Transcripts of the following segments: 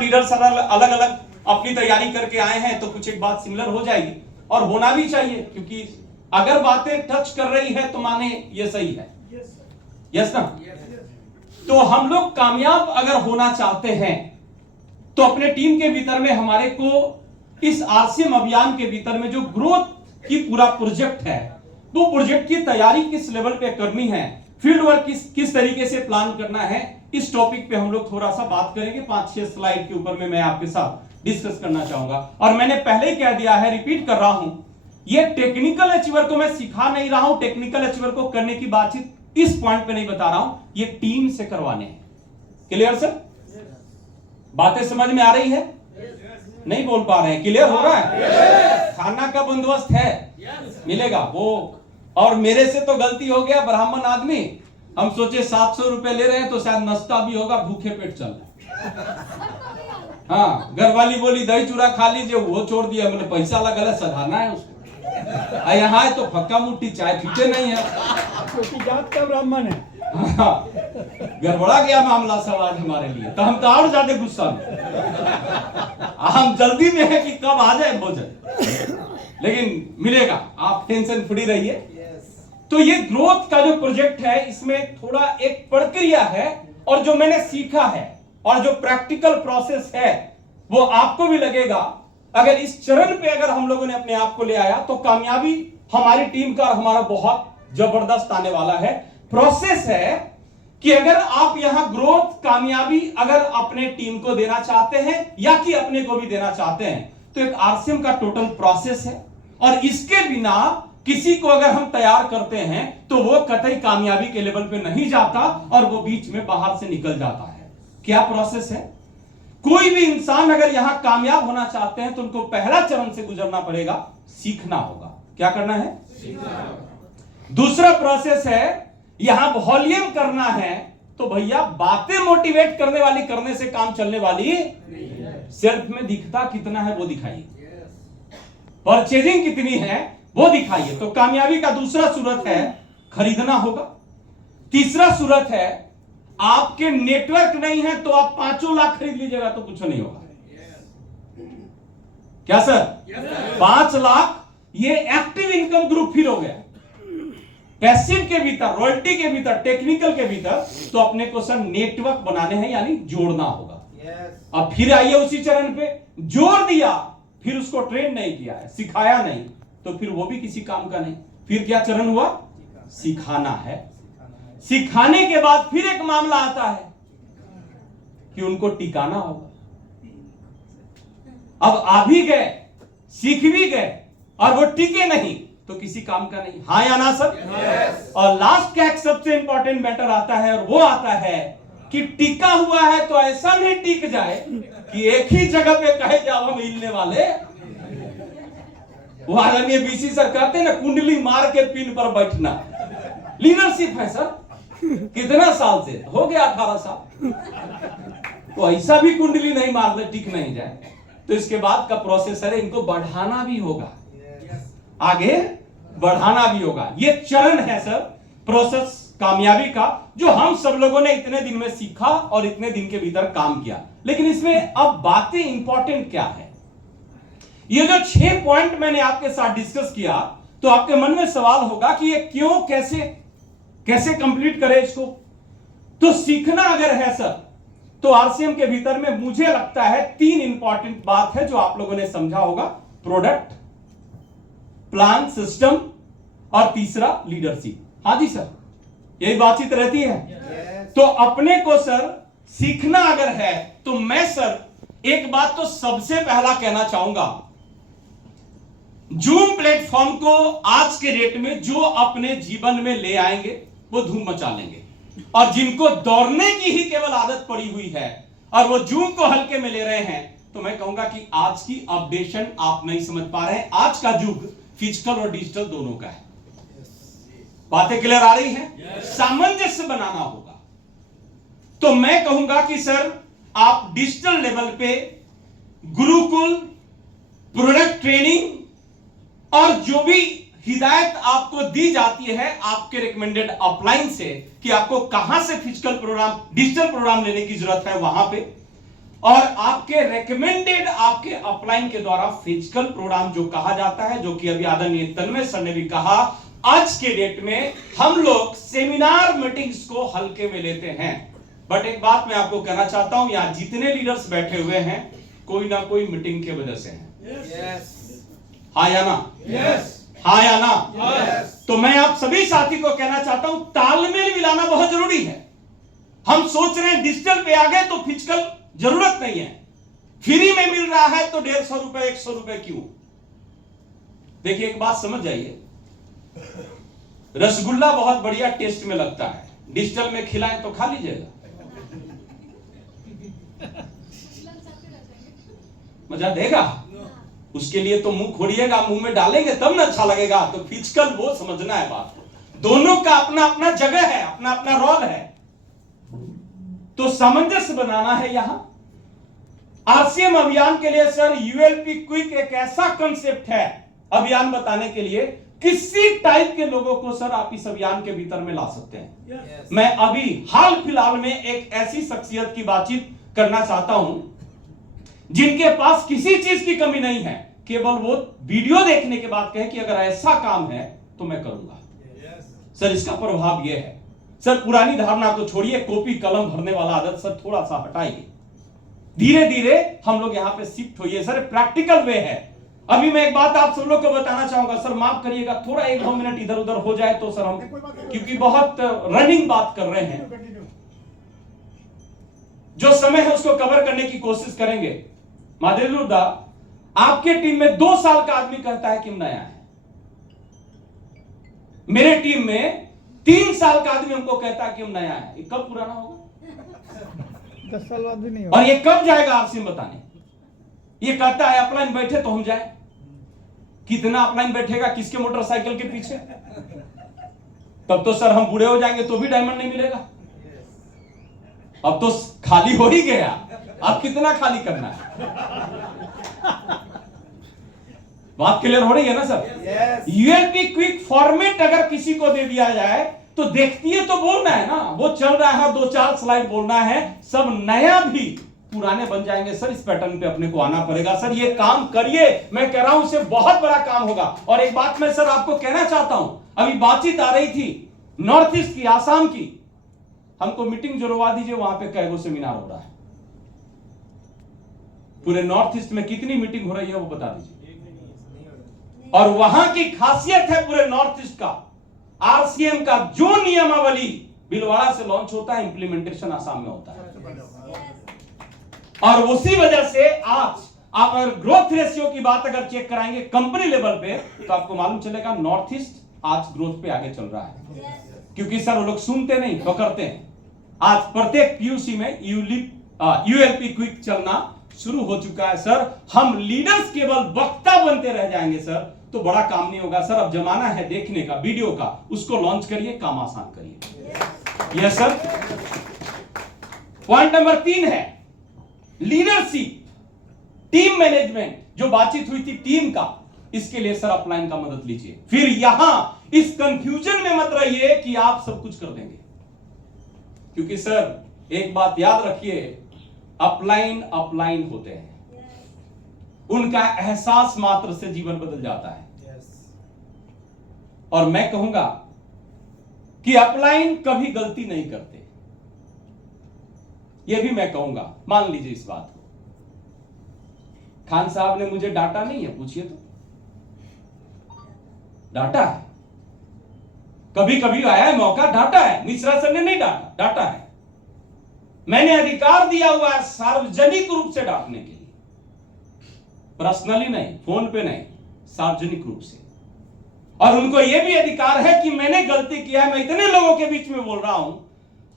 सब लीडर्स अलग अलग अपनी तैयारी करके आए हैं तो कुछ एक बात सिमिलर हो जाएगी, और होना भी चाहिए, क्योंकि अगर बातें टच कर रही है तो माने ये सही है। यस ना? तो हम लोग कामयाब अगर होना चाहते हैं तो अपने टीम के भीतर में हमारे को इस आरसीएम अभियान के भीतर में जो ग्रोथ की पूरा प्रोजेक्ट है, वो प्रोजेक्ट की तैयारी किस लेवल पे करनी है, फील्ड वर्क किस तरीके से प्लान करना है, इस टॉपिक पे हम लोग थोड़ा सा बात करेंगे। 5-6 स्लाइड के ऊपर में मैं आपके साथ डिस्कस करना चाहूंगा। और मैंने पहले ही कह दिया है, रिपीट कर रहा हूं, ये टेक्निकल अचीवर को मैं सिखा नहीं रहा हूं, टेक्निकल अचीवर को करने की बातचीत इस पॉइंट पे नहीं बता रहा हूं, ये टीम से करवाने हैं। Clear sir? बातें समझ में आ रही है? नहीं बोल पा रहे हैं? क्लियर हो रहा है? खाना का बंदोबस्त है, मिलेगा वो। और मेरे से तो गलती हो गया, ब्राह्मण आदमी, हम सोचे 700 रुपए ले रहे हैं तो शायद नाश्ता भी होगा, भूखे पेट चल रहा। हाँ, घरवाली बोली दही चूड़ा खा लीजिए, वो छोड़ दिया, मैंने पैसा लगा सधारना है उसको। यहाँ है तो फक्का मुट्ठी चाय पीते नहीं है, जात का ब्राह्मण है। गड़बड़ा गया मामला सब आज हमारे लिए, तो हम तो और ज्यादा गुस्सा में, हम जल्दी में है कि कब आ जाए भोजन, लेकिन मिलेगा, आप टेंशन फ्री रहिए। तो ये ग्रोथ का जो प्रोजेक्ट है, इसमें थोड़ा एक प्रक्रिया है, और जो मैंने सीखा है और जो प्रैक्टिकल प्रोसेस है वो आपको भी लगेगा। अगर इस चरण पे अगर हम लोगों ने अपने आप को ले आया तो कामयाबी हमारी टीम का और हमारा बहुत जबरदस्त आने वाला है। प्रोसेस है कि अगर आप यहां ग्रोथ कामयाबी अगर अपने टीम को देना चाहते हैं या कि अपने को भी देना चाहते हैं, तो एक आरसीएम का टोटल प्रोसेस है, और इसके बिना किसी को अगर हम तैयार करते हैं तो वो कतई कामयाबी के लेवल पे नहीं जाता और वो बीच में बाहर से निकल जाता है। क्या प्रोसेस है? कोई भी इंसान अगर यहां कामयाब होना चाहते हैं तो उनको पहला चरण से गुजरना पड़ेगा, सीखना होगा। क्या करना है? दूसरा प्रोसेस है, यहां वॉल्यूम करना है, तो भैया बातें मोटिवेट करने वाली करने से काम चलने वाली, सेल्फ में दिखता कितना है वो दिखाइए, परचेजिंग कितनी है वो दिखाइए। तो कामयाबी का दूसरा सूरत है खरीदना होगा। तीसरा सूरत है, आपके नेटवर्क नहीं है तो आप 5 लाख खरीद लीजिएगा तो कुछ नहीं होगा। क्या सर? 5 लाख ये एक्टिव इनकम ग्रुप फिर हो गया। पैसिव के भीतर, रॉयल्टी के भीतर, टेक्निकल के भीतर, तो अपने को सर नेटवर्क बनाने हैं, यानी जोड़ना होगा। अब फिर आइए उसी चरण पे, जोड़ दिया, फिर उसको ट्रेन नहीं किया है, सिखाया नहीं, तो फिर वो भी किसी काम का नहीं। फिर क्या चरण हुआ? सिखाना है। सिखाने के बाद फिर एक मामला आता है कि उनको टिकाना होगा। अब आ भी गए, सीख भी गए, और वो टिके नहीं तो किसी काम का नहीं। हाँ या ना सर? yes. और लास्ट का एक सबसे इंपॉर्टेंट मैटर आता है, और वो आता है कि टिका हुआ है तो ऐसा नहीं टिक जाए कि एक ही जगह पे कहे जाओ हम हिलने वाले। वो आदरणीय बीसी सर कहते हैं ना, कुंडली मार के पिन पर बैठना। लीडरशिप है सर, कितना साल से हो गया? 18 साल। तो ऐसा भी कुंडली नहीं मार दे, टिक नहीं जाए, तो इसके बाद का प्रोसेस है, इनको बढ़ाना भी होगा, आगे बढ़ाना भी होगा। ये चरण है सर प्रोसेस कामयाबी का, जो हम सब लोगों ने इतने दिन में सीखा और इतने दिन के भीतर काम किया। लेकिन इसमें अब बातें इंपॉर्टेंट क्या है? ये जो 6 पॉइंट मैंने आपके साथ डिस्कस किया, तो आपके मन में सवाल होगा कि ये क्यों, कैसे कंप्लीट करें इसको। तो सीखना अगर है सर, तो आरसीएम के भीतर में मुझे लगता है 3 इंपॉर्टेंट बात है जो आप लोगों ने समझा होगा: प्रोडक्ट, प्लान, सिस्टम, और तीसरा लीडरशिप। हाँ जी सर, यही बातचीत रहती है। तो अपने को सर सीखना अगर है, तो मैं सर एक बात तो सबसे पहला कहना चाहूंगा, जूम प्लेटफॉर्म को आज के डेट में जो अपने जीवन में ले आएंगे वो धूम मचा लेंगे, और जिनको दौड़ने की ही केवल आदत पड़ी हुई है और वो जूम को हल्के में ले रहे हैं, तो मैं कहूंगा कि आज की अपडेशन आप नहीं समझ पा रहे हैं। आज का युग फिजिकल और डिजिटल दोनों का है। बातें क्लियर आ रही हैं? सामंजस्य बनाना होगा। तो मैं कहूंगा कि सर आप डिजिटल लेवल पे गुरुकुल, प्रोडक्ट ट्रेनिंग, और जो भी हिदायत आपको दी जाती है आपके रिकमेंडेड अपलाइन से कि आपको कहां से फिजिकल प्रोग्राम, डिजिटल प्रोग्राम लेने की जरूरत है, वहां पे और आपके रेकमेंडेड आपके अपलाइन के द्वारा फिजिकल प्रोग्राम जो कहा जाता है, जो कि अभी आदरणीय तन्मय सर ने भी कहा, आज के डेट में हम लोग सेमिनार मीटिंग्स को हल्के में लेते हैं। बट एक बात मैं आपको कहना चाहता हूं, यहां जितने लीडर्स बैठे हुए हैं कोई ना कोई मीटिंग की वजह से हैं। हाँ या ना? हाँ या ना? तो मैं आप सभी साथी को कहना चाहता हूं, तालमेल मिलाना बहुत जरूरी है। हम सोच रहे हैं डिजिटल पे आ गए तो फिजिकल जरूरत नहीं है, फ्री में मिल रहा है तो 150 रुपए 100 रुपए क्यों? देखिए एक बात समझ जाइए, रसगुल्ला बहुत बढ़िया टेस्ट में लगता है, डिजिटल में खिलाएं तो खा लीजिएगा, मजा देगा? उसके लिए तो मुंह खोलिएगा, मुंह में डालेंगे तब ना अच्छा लगेगा। तो फिजिकल वो समझना है बात को, दोनों का अपना अपना जगह है, अपना अपना रोल है, तो सामंजस्य बनाना है। यहां आरसीएम अभियान के लिए सर यूएलपी क्विक एक ऐसा कंसेप्ट है अभियान बताने के लिए, किसी टाइप के लोगों को सर आप इस अभियान के भीतर में ला सकते हैं। मैं अभी हाल फिलहाल में एक ऐसी शख्सियत की बातचीत करना चाहता हूं जिनके पास किसी चीज की कमी नहीं है, केवल वो वीडियो देखने के बाद कहे कि अगर ऐसा काम है तो मैं करूंगा। सर इसका प्रभाव यह है, सर पुरानी धारणा को छोड़िए, कॉपी कलम भरने वाला आदत सर थोड़ा सा हटाइए, धीरे धीरे हम लोग यहां पे शिफ्ट होइए। सर प्रैक्टिकल वे है। अभी मैं एक बात आप सब लोग को बताना चाहूंगा, सर माफ करिएगा, थोड़ा 1-2 मिनट इधर उधर हो जाए तो सर हम, क्योंकि बहुत रनिंग बात कर रहे हैं, जो समय है उसको कवर करने की कोशिश करेंगे। माधेरुदा, आपके टीम में 2 साल का आदमी कहता है कि नया है, मेरे टीम में 3 साल का आदमी हमको कहता है कि हम नया है। ये कब पुराना होगा? 10 साल बाद भी नहीं होगा। और ये कब जाएगा आपसे बताने? ये कहता है अपलाइन बैठे तो हम जाए, कितना अपलाइन बैठेगा किसके मोटरसाइकिल के पीछे? तब तो सर हम बूढ़े हो जाएंगे तो भी डायमंड नहीं मिलेगा। अब तो खाली हो ही गया, अब कितना खाली करना है? बात क्लियर हो रही है ना सर? यूएलपी क्विक फॉर्मेट अगर किसी को दे दिया जाए तो देखती है तो बोलना है ना, वो चल रहा है 2-4 स्लाइड बोलना है, सब नया भी पुराने बन जाएंगे। सर इस पैटर्न पे अपने को आना पड़ेगा। सर ये काम करिए, मैं कह रहा हूं इससे बहुत बड़ा काम होगा। और एक बात मैं सर आपको कहना चाहता हूं, अभी बातचीत आ रही थी नॉर्थ ईस्ट की, आसाम की, हमको मीटिंग जुड़वा दीजिए, वहां पे कैगो सेमिनार हो रहा है, पूरे नॉर्थ ईस्ट में कितनी मीटिंग हो रही है वो बता दीजिए। और वहां की खासियत है पूरे नॉर्थ ईस्ट का, आरसीएम का जो नियमावली भीलवाड़ा से लॉन्च होता है, इंप्लीमेंटेशन आसाम में होता है। और उसी वजह से आज आप अगर ग्रोथ रेशियो की बात अगर चेक कराएंगे कंपनी लेवल पे, तो आपको मालूम चलेगा नॉर्थ ईस्ट आज ग्रोथ पे आगे चल रहा है। क्योंकि सर वो लोग सुनते नहीं, पकड़ते हैं। आज प्रत्येक पीयूसी में यूएलपी क्विक चलना शुरू हो चुका है। सर हम लीडर्स केवल वक्ता बनते रह जाएंगे सर तो बड़ा काम नहीं होगा। सर अब जमाना है देखने का, वीडियो का, उसको लॉन्च करिए, काम आसान करिए। Yes sir. पॉइंट नंबर 3 है लीडरशिप, टीम मैनेजमेंट। जो बातचीत हुई थी टीम का, इसके लिए सर अपलाइन का मदद लीजिए। फिर यहां इस कंफ्यूजन में मत रहिए कि आप सब कुछ कर देंगे, क्योंकि सर एक बात याद रखिए, अपलाइन अपलाइन होते हैं, उनका एहसास मात्र से जीवन बदल जाता है। और मैं कहूंगा कि अपलाइन कभी गलती नहीं करते, यह भी मैं कहूंगा। मान लीजिए इस बात को, खान साहब ने मुझे डांटा नहीं है, पूछिए तो, डांटा है, कभी कभी आया है मौका, डांटा है। मिश्रा सर ने नहीं डांटा, डांटा है। मैंने अधिकार दिया हुआ है सार्वजनिक रूप से डांटने के लिए, पर्सनली नहीं, फोन पे नहीं, सार्वजनिक रूप से। और उनको यह भी अधिकार है कि मैंने गलती किया है, मैं इतने लोगों के बीच में बोल रहा हूं,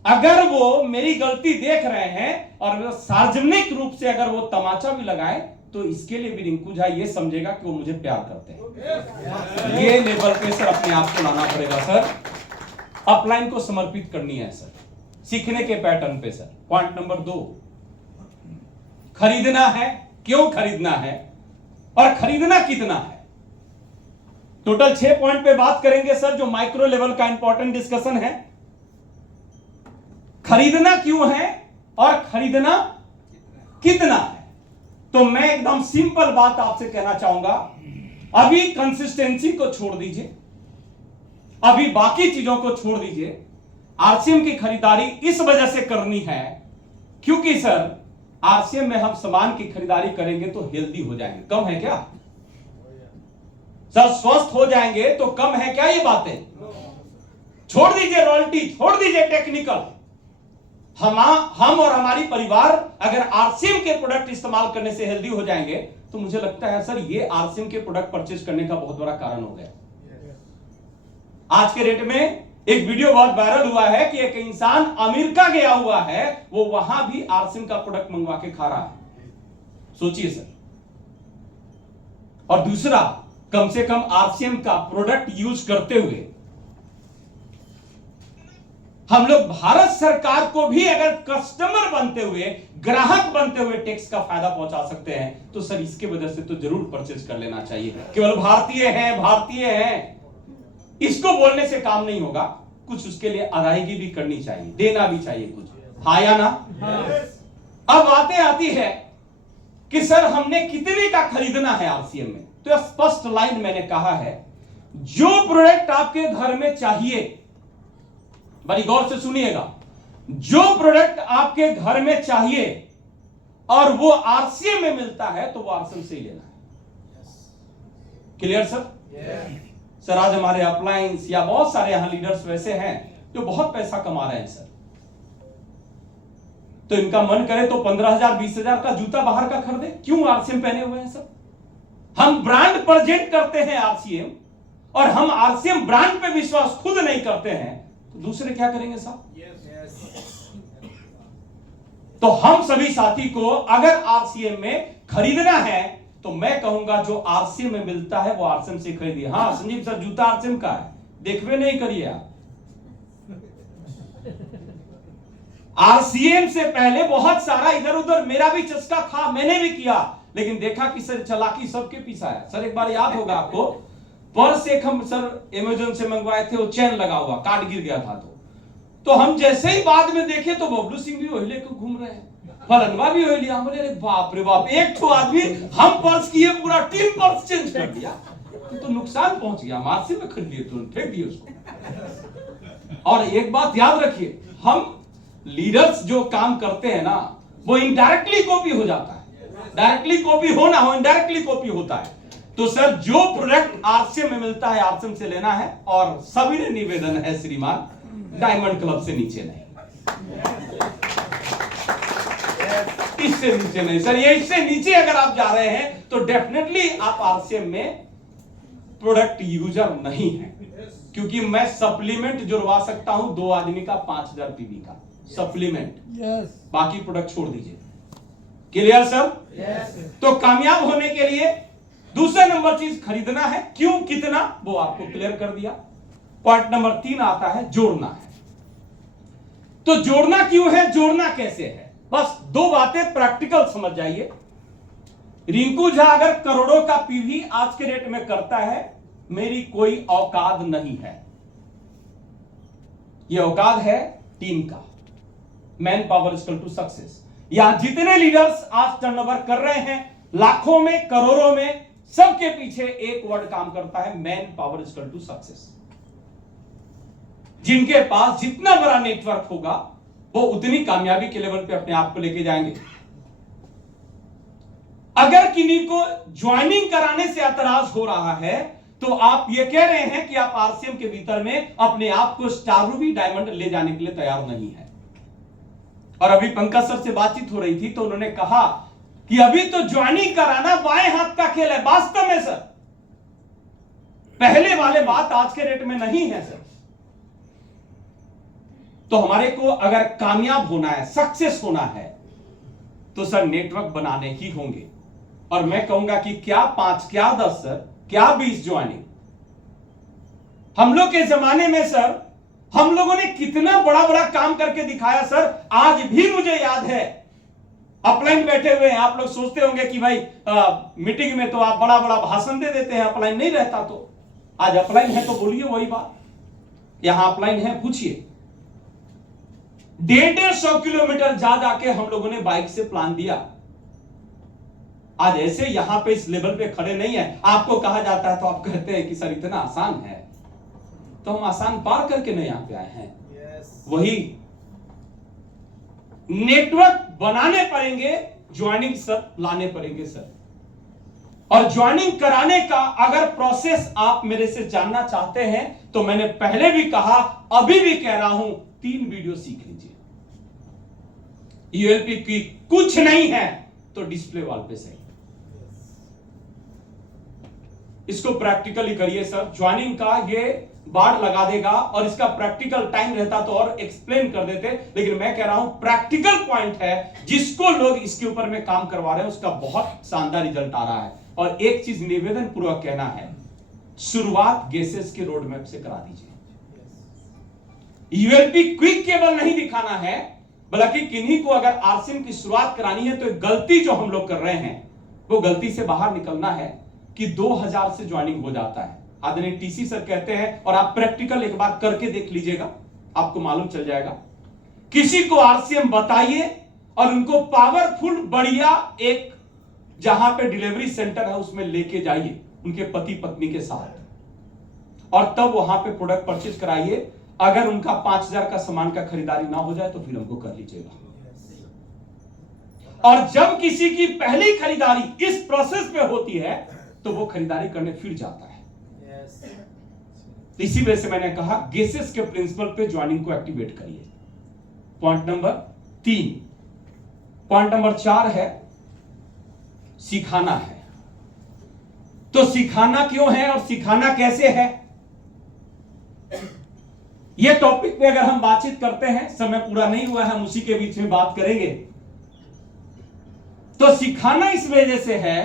अगर वो मेरी गलती देख रहे हैं और सार्वजनिक रूप से अगर वो तमाचा भी लगाए, तो इसके लिए भी रिंकू झा ये समझेगा कि वो मुझे प्यार करते हैं। ये लेवल पे सर अपने आप को लाना पड़ेगा सर, अपलाइन को समर्पित करनी है सर, सीखने के पैटर्न पे सर। पॉइंट नंबर 2, खरीदना है, क्यों खरीदना है और खरीदना कितना है। टोटल 6 पॉइंट पे बात करेंगे सर, जो माइक्रो लेवल का इंपॉर्टेंट डिस्कशन है। खरीदना क्यों है और खरीदना कितना है? तो मैं एकदम सिंपल बात आपसे कहना चाहूंगा, अभी कंसिस्टेंसी को छोड़ दीजिए, अभी बाकी चीजों को छोड़ दीजिए। आरसीएम की खरीदारी इस वजह से करनी है क्योंकि सर आरसीएम में हम सामान की खरीदारी करेंगे तो हेल्दी हो जाएंगे। कम है क्या सर? स्वस्थ हो जाएंगे तो कम है क्या ये बातें? छोड़ दीजिए रॉयल्टी, छोड़ दीजिए टेक्निकल। हम और हमारी परिवार अगर आरसीएम के प्रोडक्ट इस्तेमाल करने से हेल्दी हो जाएंगे तो मुझे लगता है सर ये आरसीएम के प्रोडक्ट परचेज करने का बहुत बड़ा कारण हो गया। आज के डेट में एक वीडियो बहुत वायरल हुआ है कि एक इंसान अमेरिका गया हुआ है, वो वहां भी आरसीएम का प्रोडक्ट मंगवा के खा रहा है। सोचिए सर। और दूसरा, कम से कम आरसीएम का प्रोडक्ट यूज करते हुए हम लोग भारत सरकार को भी अगर कस्टमर बनते हुए, ग्राहक बनते हुए टैक्स का फायदा पहुंचा सकते हैं तो सर इसके वजह से तो जरूर परचेज कर लेना चाहिए। केवल भारतीय हैं इसको बोलने से काम नहीं होगा, कुछ उसके लिए अदायगी भी करनी चाहिए, देना भी चाहिए कुछ, हाँ या ना? अब बातें आती है कि सर हमने कितने का खरीदना है आरसीएम में। तो स्पष्ट लाइन मैंने कहा है, जो प्रोडक्ट आपके घर में चाहिए, बड़ी गौर से सुनिएगा, जो प्रोडक्ट आपके घर में चाहिए और वो आरसीएम में मिलता है तो वो आरसीएम से ही लेना है। Clear sir? सर आज हमारे अप्लायंस या बहुत सारे यहां लीडर्स वैसे हैं जो बहुत पैसा कमा रहे हैं सर, तो इनका मन करे तो 15,000 20,000 का जूता बाहर का खरीदे, क्यों आरसीएम पहने हुए हैं सर? हम ब्रांड प्रेजेंट करते हैं आरसीएम, और हम आरसीएम ब्रांड पे विश्वास खुद नहीं करते हैं तो दूसरे क्या करेंगे साहब? तो हम सभी साथी को अगर आरसीएम में खरीदना है तो मैं कहूंगा जो आरसीएम में मिलता है वो आरसीएम से खरीदिए। हाँ संजीव सर, जूता आरसीएम का है, देखवे नहीं करिए आप। आरसीएम से पहले बहुत सारा इधर उधर मेरा भी चस्का था, मैंने भी किया, लेकिन देखा कि सर चालाकी सबके पीछा है। सर एक बार याद होगा आपको, पर्स एक हम सर अमेज़न से मंगवाए थे, वो चैन लगा हुआ, कार्ड गिर गया था, तो हम जैसे ही बाद में देखे तो बबलू सिंह भी वही लेकर घूम रहे हैं, फलनवा भी वही लिया। बोले अरे बाप रे बाप, एक तो आदमी हम पर्स किए, पूरा टीम पर्स चेंज कर दिया, तो नुकसान पहुंच गया। मार्सी में खरीद लिए, तुरंत फेंक दिए उसको। और एक बात याद रखिए, हम लीडर्स जो काम करते हैं ना, वो इनडायरेक्टली कॉपी हो जाता है। डायरेक्टली कॉपी हो ना हो, इनडायरेक्टली कॉपी होता है। तो सर जो प्रोडक्ट आरसीएम में मिलता है आरसीएम से लेना है, और सभी ने निवेदन है श्रीमान, डायमंड क्लब से नीचे नहीं, इससे नीचे नहीं सर। ये इससे नीचे अगर आप जा रहे हैं तो डेफिनेटली आप आरसीएम में प्रोडक्ट यूजर नहीं है, क्योंकि मैं सप्लीमेंट जुड़वा सकता हूं 2 आदमी का 5000 पीवी का सप्लीमेंट, बाकी प्रोडक्ट छोड़ दीजिए। Clear sir? तो कामयाब होने के लिए दूसरा नंबर चीज खरीदना है, क्यों कितना वो आपको क्लियर कर दिया। पॉइंट नंबर 3 आता है जोड़ना है। तो जोड़ना क्यों है, जोड़ना कैसे है, बस 2 बातें प्रैक्टिकल समझ जाइए। रिंकू झा अगर करोड़ों का पीवी आज के रेट में करता है, मेरी कोई औकात नहीं है, यह औकात है टीम का। Man power equal to success. यहां जितने लीडर्स आज टर्नओवर कर रहे हैं, लाखों में करोड़ों में, सबके पीछे एक वर्ड काम करता है, man power equal to success. जिनके पास जितना बड़ा नेटवर्क होगा वो उतनी कामयाबी के लेवल पे अपने आप को लेके जाएंगे। अगर किन्हीं को ज्वाइनिंग कराने से एतराज हो रहा है तो आप ये कह रहे हैं कि आप आरसीएम के भीतर में अपने आप को स्टार रूबी डायमंड ले जाने के लिए तैयार नहीं है। और अभी पंकज सर से बातचीत हो रही थी तो उन्होंने कहा कि अभी तो ज्वाइनिंग कराना बाएं हाथ का खेल है। वास्तव में सर पहले वाले बात आज के रेट में नहीं है सर। तो हमारे को अगर कामयाब होना है, सक्सेस होना है, तो सर नेटवर्क बनाने ही होंगे। और मैं कहूंगा कि क्या 5 क्या 10 सर, क्या 20 ज्वाइनिंग। हम लोग के जमाने में सर हम लोगों ने कितना बड़ा बड़ा काम करके दिखाया सर। आज भी मुझे याद है, अपलाइन बैठे हुए हैं, आप लोग सोचते होंगे कि भाई मीटिंग में तो आप बड़ा बड़ा भाषण दे देते हैं, अपलाइन नहीं रहता। तो आज अपलाइन है तो बोलिए वही बात, यहां अपलाइन है, पूछिए। 150 किलोमीटर जा जाके हम लोगों ने बाइक से प्लान दिया आज ऐसे यहां पे इस लेवल पे खड़े नहीं है। आपको कहा जाता है तो आप कहते हैं कि सर इतना आसान है, तो हम आसान पार करके नहीं यहां पे आए हैं। वही नेटवर्क बनाने पड़ेंगे, ज्वाइनिंग सर लाने पड़ेंगे सर। और ज्वाइनिंग कराने का अगर प्रोसेस आप मेरे से जानना चाहते हैं तो मैंने पहले भी कहा, अभी भी कह रहा हूं, 3 वीडियो सीख लीजिए। यूएलपी की कुछ नहीं है तो डिस्प्ले वॉल पे सही, इसको प्रैक्टिकली करिए सर। ज्वाइनिंग का ये बाढ़ लगा देगा और इसका प्रैक्टिकल टाइम रहता तो और एक्सप्लेन कर देते, लेकिन मैं कह रहा हूं प्रैक्टिकल पॉइंट है, जिसको लोग इसके ऊपर में काम करवा रहे हैं उसका बहुत शानदार रिजल्ट आ रहा है। और एक चीज निवेदन पूर्वक कहना है, शुरुआत गैसेस के रोड मैप से करा दीजिए। यूएलपी क्विक केबल नहीं दिखाना है, बल्कि किन्हीं को अगर आरसीएम की शुरुआत करानी है तो एक गलती जो हम लोग कर रहे हैं, वो गलती से बाहर निकलना है कि 2000 से ज्वाइनिंग हो जाता है। आदरणीय टीसी सर कहते हैं, और आप प्रैक्टिकल एक बार करके देख लीजिएगा, आपको मालूम चल जाएगा। किसी को आरसीएम बताइए और उनको पावरफुल बढ़िया एक जहां पे डिलीवरी सेंटर है उसमें लेके जाइए उनके पति पत्नी के साथ, और तब वहां पे प्रोडक्ट परचेज कराइए। अगर उनका 5000 का सामान का खरीदारी ना हो जाए तो फिर हमको कर लीजिएगा। और जब किसी की पहली खरीदारी इस प्रोसेस पे होती है तो वो खरीदारी करने फिर जाता है। इसी वजह से मैंने कहा गेसेस के प्रिंसिपल पे ज्वाइनिंग को एक्टिवेट करिए। Point number 3। पॉइंट नंबर 4 है सिखाना है। तो सिखाना क्यों है और सिखाना कैसे है, यह टॉपिक पे अगर हम बातचीत करते हैं, समय पूरा नहीं हुआ है, हम उसी के बीच में बात करेंगे। तो सिखाना इस वजह से है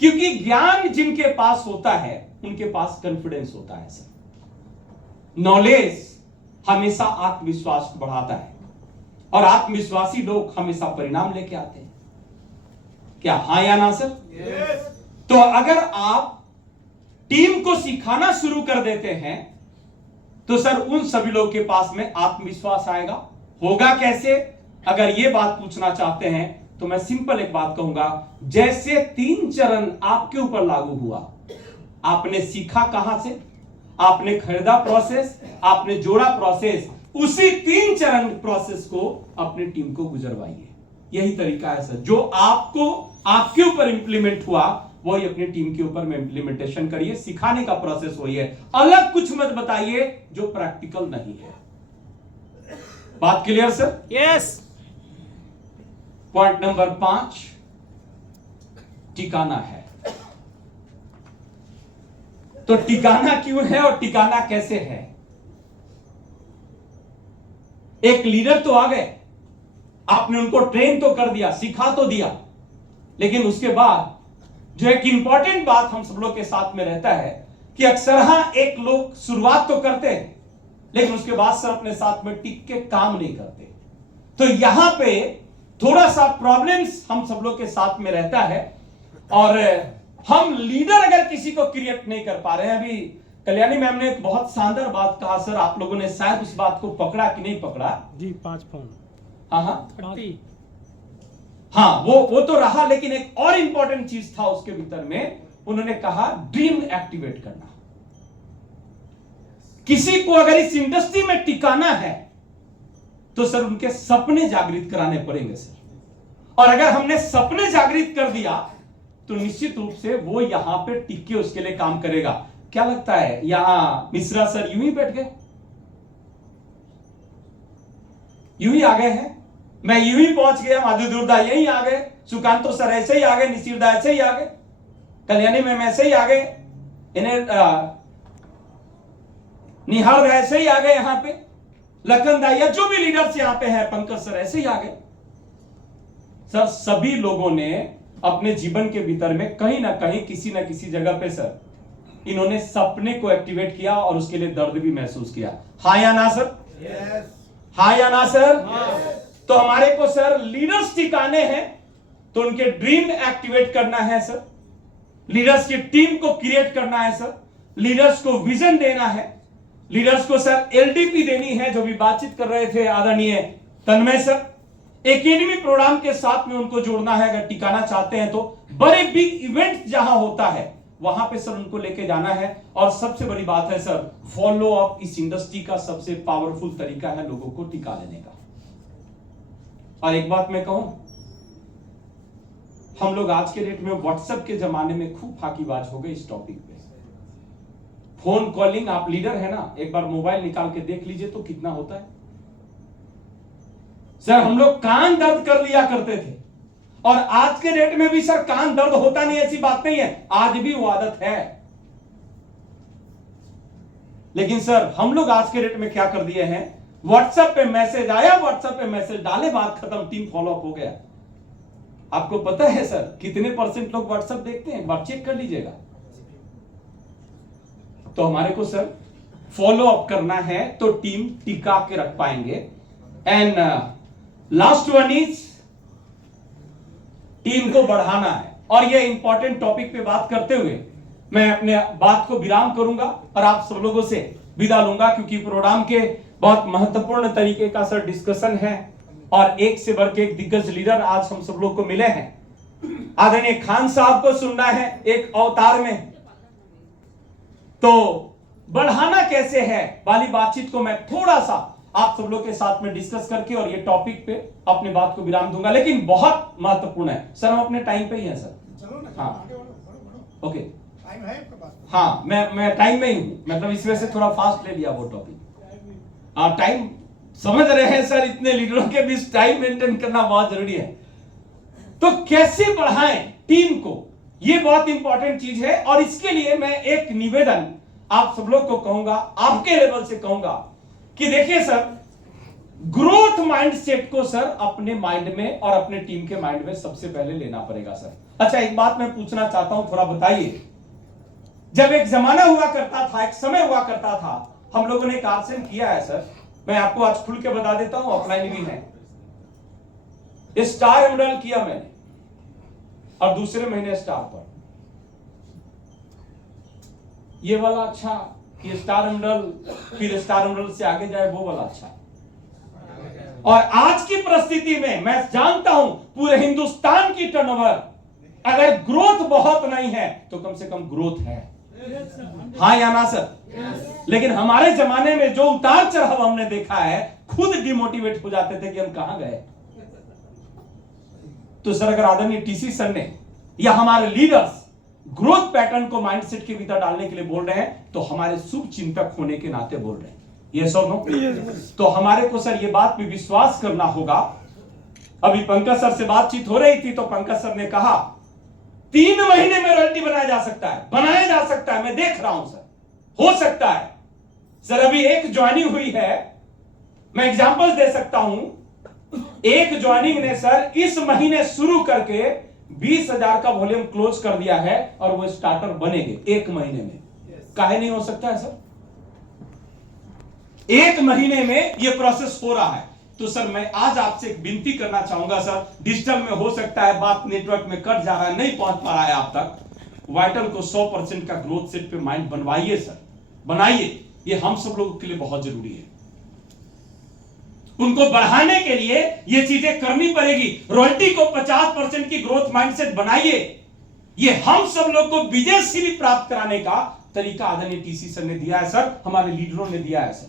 क्योंकि ज्ञान जिनके पास होता है उनके पास कॉन्फिडेंस होता है सर। नॉलेज हमेशा आत्मविश्वास को बढ़ाता है और आत्मविश्वासी लोग हमेशा परिणाम लेके आते हैं। क्या हाँ या ना सर? तो अगर आप टीम को सिखाना शुरू कर देते हैं तो सर उन सभी लोगों के पास में आत्मविश्वास आएगा। होगा कैसे? अगर ये बात पूछना चाहते हैं तो मैं सिंपल एक बात कहूंगा, जैसे 3 चरण आपके ऊपर लागू हुआ, आपने सीखा कहां से? आपने खरीदा प्रोसेस, आपने जोड़ा प्रोसेस, उसी 3 चरण प्रोसेस को अपनी टीम को गुजरवाइए। यही तरीका है सर, जो आपको आपके ऊपर इंप्लीमेंट हुआ वही अपनी टीम के ऊपर में इंप्लीमेंटेशन करिए। सिखाने का प्रोसेस वही है, अलग कुछ मत बताइए जो प्रैक्टिकल नहीं है। बात clear sir? Yes. Point number 5 टिकाना है। तो टिकाना क्यों है और टिकाना कैसे है? एक लीडर तो आ गए, आपने उनको ट्रेन तो कर दिया, सिखा तो दिया, लेकिन उसके बाद जो एक इंपॉर्टेंट बात हम सब लोग के साथ में रहता है कि अक्सर एक लोग शुरुआत तो करते हैं लेकिन उसके बाद से अपने साथ में टिक के काम नहीं करते। तो यहां पे थोड़ा सा प्रॉब्लम्स हम सब लोग के साथ में रहता है और हम लीडर अगर किसी को क्रिएट नहीं कर पा रहे हैं। अभी कल्याणी मैम ने एक बहुत शानदार बात कहा सर, आप लोगों ने शायद उस बात को पकड़ा कि नहीं पकड़ा जी। 5 फोन। हाँ 30। हाँ वो तो रहा, लेकिन एक और इंपॉर्टेंट चीज था उसके भीतर में, उन्होंने कहा ड्रीम एक्टिवेट करना। किसी को अगर इस इंडस्ट्री में टिकाना है तो सर उनके सपने जागृत कराने पड़ेंगे सर। और अगर हमने सपने जागृत कर दिया तो निश्चित रूप से वो यहां पे टिक के उसके लिए काम करेगा। क्या लगता है यहां मिश्रा सर यूं ही बैठ गए, यूं ही आ गए हैं, मैं यूं ही पहुंच गया, माधु दुर्दा यही आ गए, सुकांतो सर ऐसे ही आ गए, निशिरदा ऐसे ही आ गए, कल्याणी मैम ऐसे ही आ गए, इन्हें निहार ऐसे ही आ गए, यहां पे लखन दाई या जो भी लीडर्स यहां पे है, पंकज सर ऐसे ही आ गए। सर सभी लोगों ने अपने जीवन के भीतर में कहीं ना कहीं किसी ना किसी जगह पे सर इन्होंने सपने को एक्टिवेट किया और उसके लिए दर्द भी महसूस किया। हाँ या ना सर? हाँ या ना सर? तो हमारे को सर लीडर्स टिकाने हैं तो उनके ड्रीम एक्टिवेट करना है सर, लीडर्स की टीम को क्रिएट करना है सर, लीडर्स को विजन देना है, लीडर्स को सर एलडीपी देनी है, जो भी बातचीत कर रहे थे आदरणीय तन्मय सर, एकेडमी प्रोग्राम के साथ में उनको जोड़ना है। अगर टिकाना चाहते हैं तो बड़े बिग इवेंट जहां होता है वहां पे सर उनको लेके जाना है। और सबसे बड़ी बात है सर, फॉलो अप इस इंडस्ट्री का सबसे पावरफुल तरीका है लोगों को टिका लेने का। और एक बात मैं कहूं, हम लोग आज के डेट में व्हाट्सएप के जमाने में खूब फाकीबाज हो गए इस टॉपिक पे। फोन कॉलिंग, आप लीडर है ना, एक बार मोबाइल निकाल के देख लीजिए तो कितना होता है सर। हम लोग कान दर्द कर लिया करते थे, और आज के डेट में भी सर कान दर्द होता नहीं, ऐसी बात नहीं है, आज भी वो आदत है। लेकिन सर हम लोग आज के डेट में क्या कर दिए हैं, व्हाट्सएप पे मैसेज आया, व्हाट्सएप पे मैसेज डाले, बात खत्म, टीम फॉलो अप हो गया। आपको पता है सर कितने % लोग व्हाट्सएप देखते हैं? बात चेक कर लीजिएगा। तो हमारे को सर फॉलो अप करना है तो टीम टिका के रख पाएंगे। And last one is team को बढ़ाना है। और ये इंपॉर्टेंट टॉपिक पे बात करते हुए मैं अपने बात को विराम करूंगा और आप सब लोगों से विदा लूंगा, क्योंकि प्रोग्राम के बहुत महत्वपूर्ण तरीके का सर डिस्कशन है और एक से बढ़ के एक दिग्गज लीडर आज हम सब लोग को मिले हैं। आदरणीय खान साहब को सुनना है एक अवतार में, तो बढ़ाना कैसे है वाली बातचीत को मैं थोड़ा सा आप सब लोग के साथ में डिस्कस करके और ये टॉपिक पे अपनी बात को विराम दूंगा, लेकिन बहुत महत्वपूर्ण है सर। हम अपने टाइम पे ही हैं सर। चलो ना, हाँ आगे बढ़ो। ओके, टाइम है आपके पास? हाँ मैं टाइम में ही हूं, मतलब इस वजह से थोड़ा फास्ट ले लिया वो टॉपिक। टाइम समझ रहे हैं सर, इतने लीडरों के बीच टाइम मेंटेन करना बहुत जरूरी है। तो कैसे बढ़ाएं टीम को, ये बहुत इंपॉर्टेंट चीज है। और इसके लिए मैं एक निवेदन आप सब लोग को कहूंगा, आपके लेवल से कहूंगा कि देखिए सर, ग्रोथ माइंडसेट को सर अपने माइंड में और अपने टीम के माइंड में सबसे पहले लेना पड़ेगा सर। अच्छा एक बात मैं पूछना चाहता हूं, थोड़ा बताइए। जब एक जमाना हुआ करता था, एक समय हुआ करता था, हम लोगों ने एक आसन किया है सर, मैं आपको आज खुल के बता देता हूं, ऑफलाइन भी है। स्टार एमरल्ड किया मैंने और दूसरे महीने स्टार पर। ये वाला अच्छा कि स्टार एमरल्ड, फिर स्टार एमरल्ड से आगे जाए वो वाला अच्छा। और आज की परिस्थिति में मैं जानता हूं पूरे हिंदुस्तान की टर्नओवर अगर ग्रोथ बहुत नहीं है तो कम से कम ग्रोथ है। हाँ या ना सर? लेकिन हमारे जमाने में जो उतार चढ़ाव हमने देखा है, खुद डिमोटिवेट हो जाते थे कि हम कहां गए। तो सर अगर आदरणीय टीसी सर ने या हमारे लीडर्स ग्रोथ पैटर्न को माइंडसेट के भीतर डालने के लिए बोल रहे हैं, तो हमारे शुभ चिंतक होने के नाते बोल रहे हैं। ये सर नो, तो हमारे को सर ये बात पे विश्वास करना होगा। अभी पंकज सर से बातचीत हो रही थी तो पंकज सर ने कहा 3 महीने में रॉयल्टी बनाया जा सकता है, बनाया जा सकता है। मैं देख रहा हूं सर, हो सकता है सर। अभी एक ज्वाइनिंग हुई है, मैं एग्जांपल्स दे सकता हूं। एक ज्वाइनिंग ने सर इस महीने शुरू करके 20,000 का वॉल्यूम क्लोज कर दिया है और वो स्टार्टर बनेंगे 1 महीने में। काहे नहीं हो सकता है सर? 1 महीने में ये प्रोसेस हो रहा है। तो सर मैं आज आपसे एक विनती करना चाहूंगा सर, डिजिटल में हो सकता है बात नेटवर्क में कट जा रहा है, नहीं पहुंच पा रहा है आप तक। वाइटल को 100% का ग्रोथ सेट पे माइंड बनवाइए सर, बनाइए। ये हम सब लोगों के लिए बहुत जरूरी है। उनको बढ़ाने के लिए ये चीजें करनी पड़ेगी। रॉयल्टी को 50% की ग्रोथ माइंडसेट बनाइए। ये हम सब लोग को विजयश्री प्राप्त कराने का तरीका आदरणीय टीसी सर ने दिया है सर, हमारे लीडरों ने दिया है सर।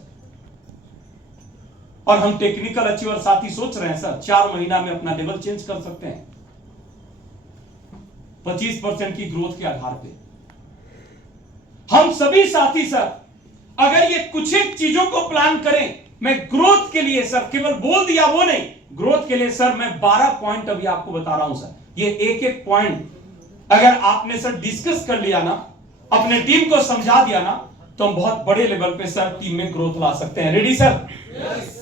और हम टेक्निकल अचीवर साथी सोच रहे हैं सर 4 महीना में अपना लेवल चेंज कर सकते हैं 25% की ग्रोथ के आधार पे। हम सभी साथी सर अगर ये कुछ एक चीजों को प्लान करें, मैं ग्रोथ के लिए सर केवल बोल दिया वो नहीं, ग्रोथ के लिए सर मैं 12 पॉइंट अभी आपको बता रहा हूं सर। ये एक पॉइंट अगर आपने सर डिस्कस कर लिया ना, अपने टीम को समझा दिया ना, तो हम बहुत बड़े लेवल पे सर टीम में ग्रोथ ला सकते हैं। Ready sir?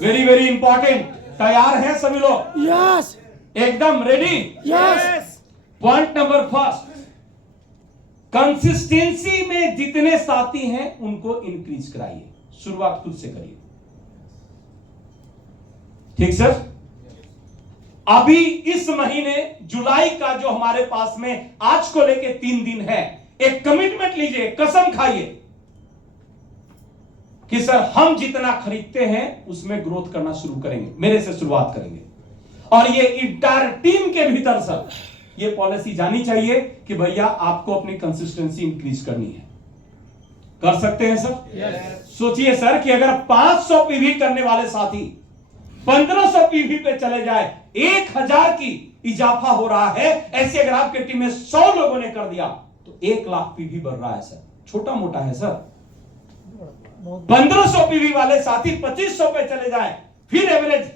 Very very important. तैयार हैं सभी लोग? यस, एकदम ready? Yes. Point number 1, consistency में जितने साथी हैं उनको इंक्रीज कराइए। शुरुआत खुद से करिए, ठीक सर? अभी इस महीने जुलाई का जो हमारे पास में आज को लेके 3 दिन है, एक कमिटमेंट लीजिए, कसम खाइए कि सर हम जितना खरीदते हैं उसमें ग्रोथ करना शुरू करेंगे, मेरे से शुरुआत करेंगे। और ये इंटायर टीम के भीतर सर ये पॉलिसी जानी चाहिए कि भैया आपको अपनी कंसिस्टेंसी इंक्रीज करनी है। कर सकते हैं सर? सोचिए सर कि अगर 500 पीवी करने वाले साथी 1500 पीवी पे चले जाए, 1000 की इजाफा हो रहा है। ऐसे अगर आपके टीम में 100 लोगों ने कर दिया तो 1 लाख पीवी बढ़ रहा है सर। छोटा मोटा है सर। 1500 पीवी वाले साथी 2500 पे चले जाए, फिर एवरेज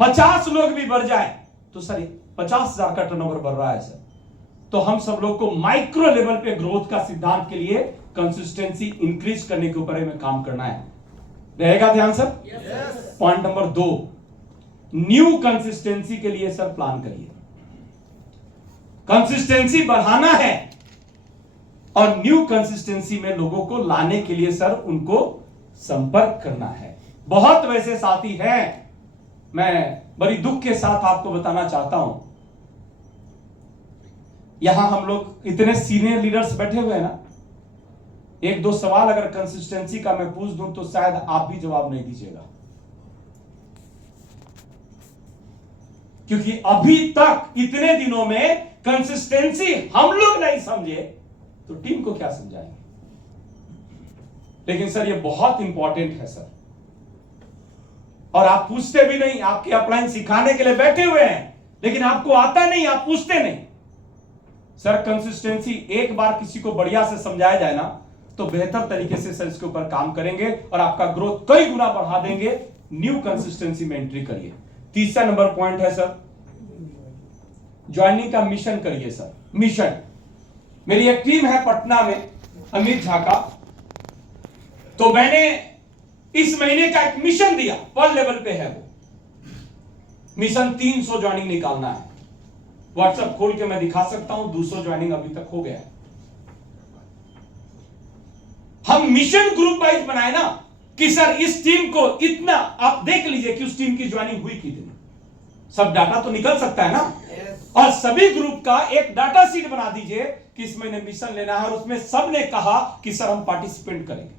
50 लोग भी बढ़ जाए तो सर 50,000 का टर्नओवर बढ़ रहा है सर। तो हम सब लोग को माइक्रो लेवल पे ग्रोथ का सिद्धांत के लिए कंसिस्टेंसी इंक्रीज करने के ऊपर में काम करना है। रहेगा ध्यान sir? Point number 2, new consistency के लिए सर प्लान करिए। कंसिस्टेंसी बढ़ाना है और न्यू कंसिस्टेंसी में लोगों को लाने के लिए सर उनको संपर्क करना है। बहुत वैसे साथी हैं, मैं बड़ी दुख के साथ आपको बताना चाहता हूं, यहां हम लोग इतने सीनियर लीडर्स बैठे हुए हैं ना, 1-2 सवाल अगर कंसिस्टेंसी का मैं पूछ दूं तो शायद आप भी जवाब नहीं दीजिएगा, क्योंकि अभी तक इतने दिनों में कंसिस्टेंसी हम लोग नहीं समझे तो टीम को क्या समझाएंगे। लेकिन सर ये बहुत इंपॉर्टेंट है सर, और आप पूछते भी नहीं। आपके अपलाइन सिखाने के लिए बैठे हुए हैं लेकिन आपको आता नहीं, आप पूछते नहीं। सर कंसिस्टेंसी एक बार किसी को बढ़िया से समझाया जाए ना तो बेहतर तरीके से सर इसके ऊपर काम करेंगे और आपका ग्रोथ कई गुना बढ़ा देंगे। न्यू कंसिस्टेंसी में एंट्री करिए। तीसरा नंबर पॉइंट है सर, ज्वाइनिंग का मिशन करिए सर। मिशन, मेरी एक टीम है पटना में, अमित झा का, तो मैंने इस महीने का एक मिशन दिया, पर लेवल पे है वो मिशन। 300 ज्वाइनिंग निकालना है। व्हाट्सएप खोल के मैं दिखा सकता हूं, 200 ज्वाइनिंग अभी तक हो गया है। हम मिशन ग्रुप वाइज बनाए ना कि सर इस टीम को इतना, आप देख लीजिए कि उस टीम की ज्वाइनिंग हुई कितनी, सब डाटा तो निकल सकता है ना। और सभी ग्रुप का एक डाटा शीट बना दीजिए कि इस महीने मिशन लेना है और उसमें सबने कहा कि सर हम पार्टिसिपेट करेंगे।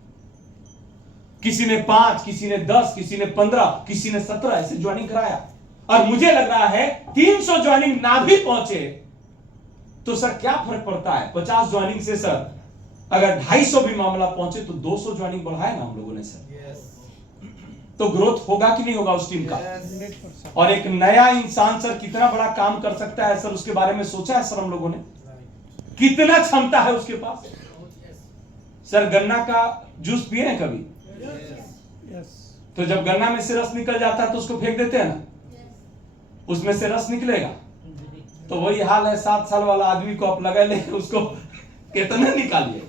किसी ने 5, किसी ने 10, किसी ने 15, किसी ने 17 ऐसे ज्वाइनिंग कराया। और मुझे लग रहा है 300 ज्वाइनिंग ना भी पहुंचे तो सर क्या फर्क पड़ता है। 50 ज्वाइनिंग से सर अगर 250 भी मामला पहुंचे तो 200 ज्वाइनिंग बढ़ाया ना हम लोगों ने सर, तो ग्रोथ होगा कि नहीं होगा उस टीम का। और एक नया इंसान सर कितना बड़ा काम कर सकता है सर, उसके बारे में सोचा है सर हम लोगों ने, कितना क्षमता है उसके पास। सर गन्ना का जूस पिए हैं कभी? तो जब गन्ना में से रस निकल जाता है तो उसको फेंक देते हैं ना, उसमें से रस निकलेगा। तो वही हाल है 7 साल वाला आदमी को आप लगा ले, उसको कितना निकालिए।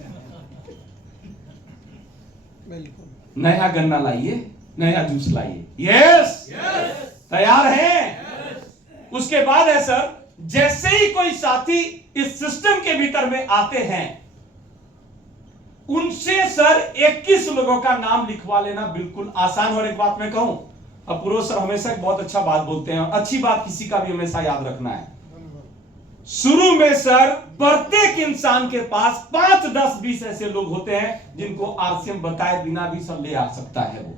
नया गन्ना लाइए, नया जूस लाइए। यस, तैयार हैं? उसके बाद है सर, जैसे ही कोई साथी इस सिस्टम के भीतर में आते हैं उनसे सर 21 लोगों का नाम लिखवा लेना बिल्कुल आसान। और एक बात मैं कहूं, अपूर्व सर हमेशा एक बहुत अच्छा बात बोलते हैं, और अच्छी बात किसी का भी हमेशा याद रखना है। शुरू में सर प्रत्येक इंसान के पास 5, 10, 20 ऐसे लोग होते हैं जिनको आरसीएम बताए बिना भी सर ले आ सकता है वो।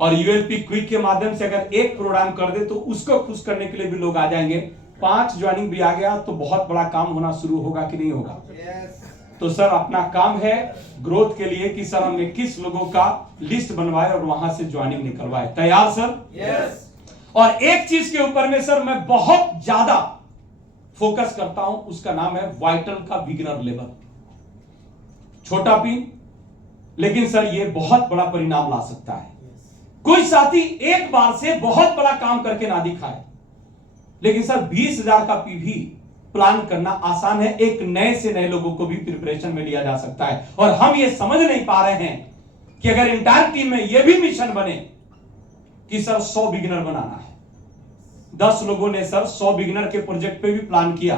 और यूएलपी क्विक के माध्यम से अगर एक प्रोग्राम कर दे तो उसको खुश करने के लिए भी लोग आ जाएंगे। 5 ज्वाइनिंग भी आ गया तो बहुत बड़ा काम होना शुरू होगा कि नहीं होगा। तो सर अपना काम है ग्रोथ के लिए कि सर हम 21 लोगों का लिस्ट बनवाए और वहां से ज्वाइनिंग निकलवाए। तैयार सर? यस। और एक चीज के ऊपर में सर मैं बहुत ज्यादा फोकस करता हूं, उसका नाम है वाइटल का बिगिनर लेवल। छोटा पिन, लेकिन सर ये बहुत बड़ा परिणाम ला सकता है। कोई साथी एक बार से बहुत बड़ा काम करके ना दिखाए, लेकिन सर 20,000 का पीवी प्लान करना आसान है। एक नए से नए लोगों को भी प्रिपरेशन में लिया जा सकता है। और हम ये समझ नहीं पा रहे हैं कि अगर इंटायर टीम में यह भी मिशन बने कि सर 100 बिगिनर बनाना है। 10 लोगों ने सर 100 बिगिनर के प्रोजेक्ट पे भी प्लान किया,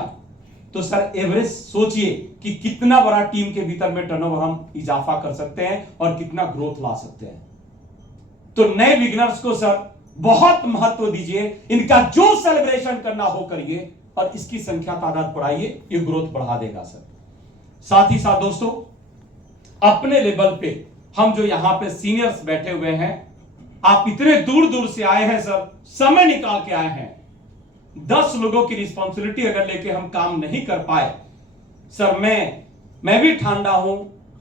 तो सर एवरेज सोचिए कि कितना बड़ा टीम के भीतर में टर्नओवर हम इजाफा कर सकते हैं और कितना ग्रोथ ला सकते हैं। तो नए बिगिनर्स को सर बहुत महत्व दीजिए, इनका जो सेलिब्रेशन करना हो करिए और इसकी संख्या तादाद बढ़ाइए, ये ग्रोथ बढ़ा देगा सर। साथ ही साथ दोस्तों, अपने लेवल पे हम जो यहां पे सीनियर्स बैठे हुए हैं, आप इतने दूर दूर से आए हैं सर, समय निकाल के आए हैं। 10 लोगों की रिस्पॉन्सिबिलिटी अगर लेके हम काम नहीं कर पाए सर, मैं भी ठांडा हूं,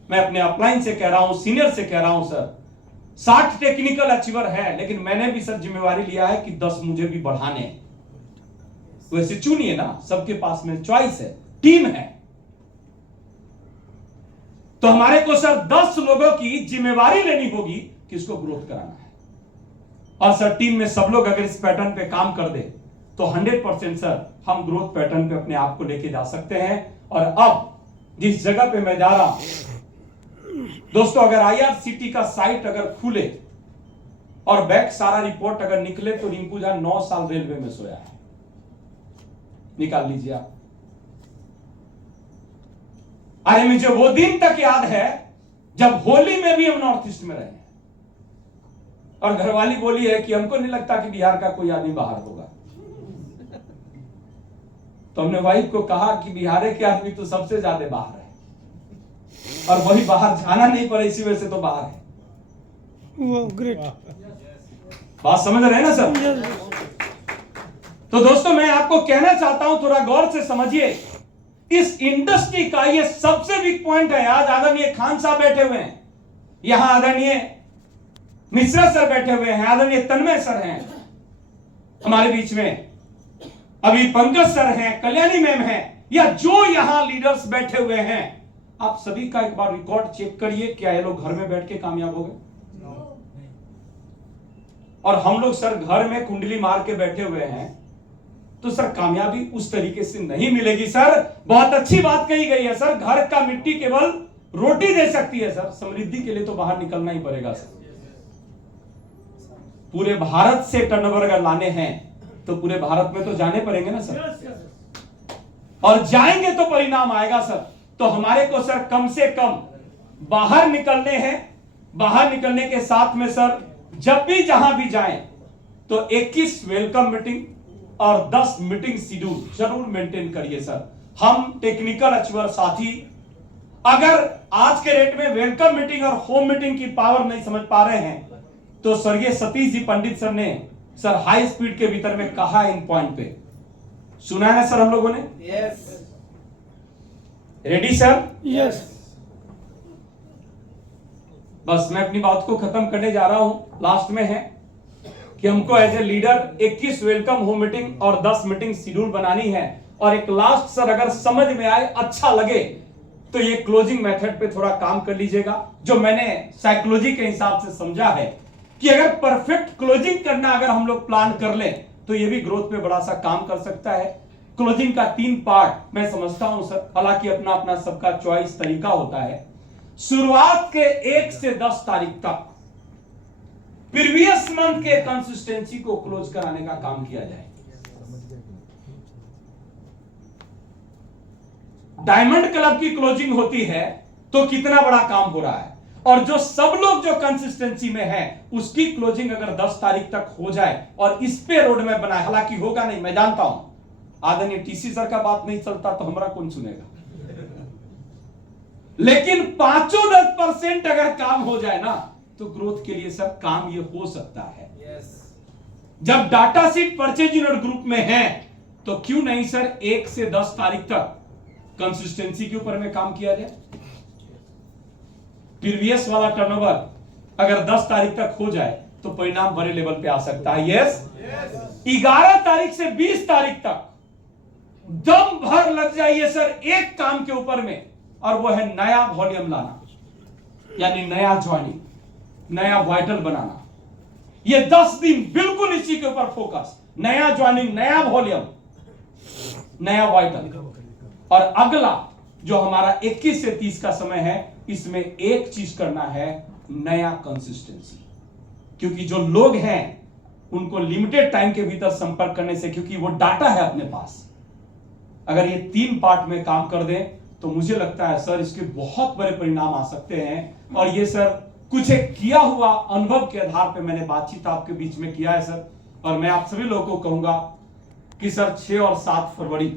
मैं अपने अपलाइन से कह रहा हूं, सीनियर से कह रहा हूं सर, 60 टेक्निकल अचीवर है, लेकिन मैंने भी सर जिम्मेवारी लिया है कि 10 मुझे भी बढ़ाने हैं। वैसे चुनिए ना, सबके पास में चॉइस है, टीम है, तो हमारे को सर 10 लोगों की जिम्मेवारी लेनी होगी कि इसको ग्रोथ कराना है। और सर टीम में सब लोग अगर इस पैटर्न पे काम कर दे तो 100% सर हम ग्रोथ पैटर्न पे अपने आप को लेके जा सकते हैं। और अब जिस जगह पे मैं जा रहा हूं दोस्तों, अगर आईआरसीटी का साइट अगर खुले और बैक सारा रिपोर्ट अगर निकले तो रिंकू झा 9 साल रेलवे में सोया है, निकाल लीजिए आप। अरे मुझे वो दिन तक याद है जब होली में भी हम नॉर्थ ईस्ट में रहे हैं और घरवाली बोली है कि हमको नहीं लगता कि बिहार का कोई आदमी बाहर होगा। तो हमने वाइफ को कहा कि बिहार के आदमी तो सबसे ज्यादा बाहर है और वही बाहर जाना नहीं पड़े, इसी वजह से तो बाहर है। वो ग्रेट, बात समझ रहे हैं ना सर? तो दोस्तों मैं आपको कहना चाहता हूं, थोड़ा गौर से समझिए, इस इंडस्ट्री का ये सबसे वीक पॉइंट है। आज आदरणीय खान साहब बैठे हुए हैं, यहां आदरणीय मिश्रा सर बैठे हुए हैं, आदरणीय तन्मय सर हैं हमारे बीच में, अभी पंकज सर हैं, कल्याणी मैम हैं, या जो यहां लीडर्स बैठे हुए हैं, आप सभी का एक बार रिकॉर्ड चेक करिए, क्या ये लोग घर में बैठ के कामयाब हो गए? और हम लोग सर घर में कुंडली मार के बैठे हुए हैं, तो सर कामयाबी उस तरीके से नहीं मिलेगी सर। बहुत अच्छी बात कही गई है सर, घर का मिट्टी केवल रोटी दे सकती है सर, समृद्धि के लिए तो बाहर निकलना ही पड़ेगा सर। पूरे भारत से टर्नओवर अगर लाने हैं तो पूरे भारत में तो जाने पड़ेंगे ना सर, और जाएंगे तो परिणाम आएगा सर। तो हमारे को सर कम से कम बाहर निकलने हैं, बाहर निकलने के साथ में सर जब भी जहां भी जाएं तो 21 वेलकम मीटिंग और 10 मीटिंग शेड्यूल जरूर मेंटेन करिए सर। हम टेक्निकल अचीवर साथी अगर आज के रेट में वेलकम मीटिंग और होम मीटिंग की पावर नहीं समझ पा रहे हैं तो स्वर्गीय सतीश जी पंडित सर ने सर हाई स्पीड के भीतर में कहा इन पॉइंट पे, सुना है ना सर हम लोगों ने? यस। Ready sir? यस। बस मैं अपनी बात को खत्म करने जा रहा हूं, लास्ट में है कि हमको as a leader 21 welcome home meeting और 10 मीटिंग शेड्यूल बनानी है। और एक लास्ट सर अगर समझ में आए, अच्छा लगे तो ये क्लोजिंग मेथड पे थोड़ा काम कर लीजिएगा, जो मैंने साइकोलॉजी के हिसाब से समझा है कि अगर परफेक्ट क्लोजिंग करना अगर हम लोग प्लान कर लें तो ये भी ग्रोथ पे बड़ा सा काम कर सकता है। क्लोजिंग का 3 पार्ट मैं समझता हूं सर, हालांकि अपना अपना सबका चॉइस तरीका होता है। शुरुआत के 1 से 10 तारीख तक प्रीवियस मंथ के कंसिस्टेंसी को क्लोज कराने का काम किया जाए। डायमंड क्लब की क्लोजिंग होती है तो कितना बड़ा काम हो रहा है, और जो सब लोग जो कंसिस्टेंसी में है उसकी क्लोजिंग अगर 10 तारीख तक हो जाए और इस पे रोड मैप बनाए, हालांकि होगा नहीं मैं जानता हूं, आदरणीय टीसी सर का बात नहीं चलता तो हमारा कौन सुनेगा, लेकिन 5-10% अगर काम हो जाए ना तो ग्रोथ के लिए सर काम ये हो सकता है। जब data sheet purchase unit group में है तो क्यों नहीं सर 1 से 10 तारीख तक कंसिस्टेंसी के ऊपर में काम किया जाए। प्रीवियस वाला टर्नओवर अगर 10 तारीख तक हो जाए तो परिणाम बड़े लेवल पे आ सकता है। यस। 11 तारीख से 20 तारीख तक दम भर लग जाइए सर एक काम के ऊपर में, और वो है नया वॉल्यूम लाना, यानी नया ज्वाइनिंग, नया वाइटल बनाना। ये 10 दिन बिल्कुल इसी के ऊपर फोकस, नया ज्वाइनिंग, नया वॉल्यूम, नया वाइटल। और अगला जो हमारा 21 से 30 का समय है, इसमें एक चीज करना है, नया कंसिस्टेंसी। क्योंकि जो लोग हैं उनको लिमिटेड टाइम के भीतर संपर्क करने से, क्योंकि वो डाटा है अपने पास, अगर ये 3 पार्ट में काम कर दें तो मुझे लगता है सर इसके बहुत बड़े परिणाम आ सकते हैं। और ये सर कुछ एक किया हुआ अनुभव के आधार पे मैंने बातचीत आपके बीच में किया है सर। और मैं आप सभी लोगों को कहूंगा कि सर 6 और 7 फरवरी